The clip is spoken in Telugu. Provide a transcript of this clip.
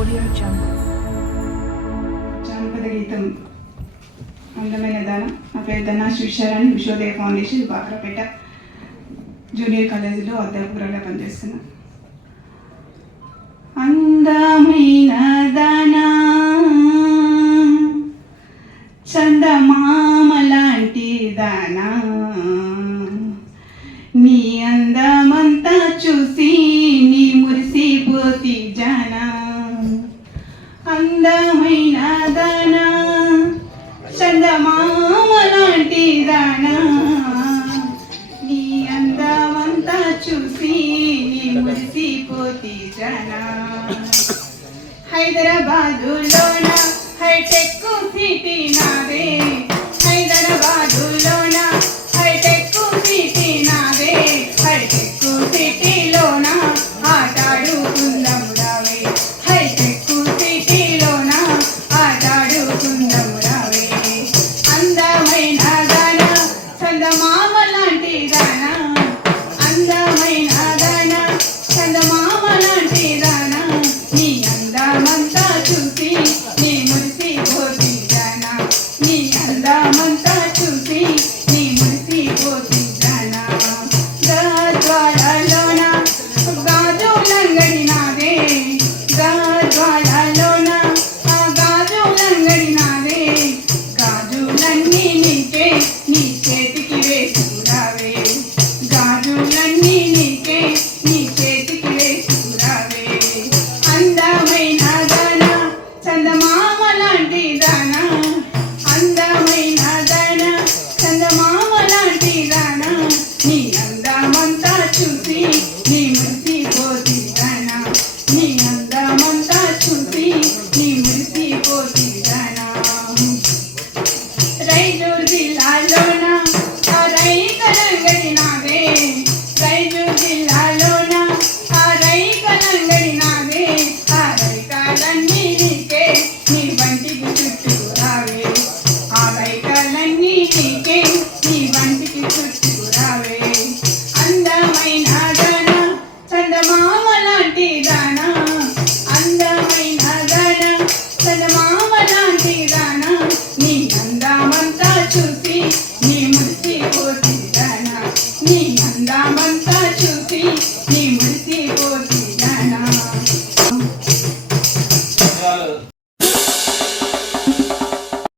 Audio జానపద గీతం అందమైన దానం. నా పేరు ధనా శివశారాణి విశ్వోదయ ఫౌండేషన్ బాక్రాపేట జూనియర్ కాలేజీలో అధ్యాపకురాలుగా పనిచేస్తున్నా. అందమైన దానా చందమామ లాంటి దానా. అందమైన దానా చందమామ లాంటి దానా. నీ అందమంతా చూసి నీ మురిసిపోతి జనా. హైదరాబాదులోనా ఇంటికి చుట్టుకురావే. ఆ బైకాలన్నీ నీకే నీ వంటికి చుట్టుకురావే. అందమైన దాన చందమామ లాంటి దాన అందమైన దాన చందమామ లాంటి దాన నీ అందామంతా చూసి నీ మురిసిపోతుంది దాన నీ అందామంతా చూసి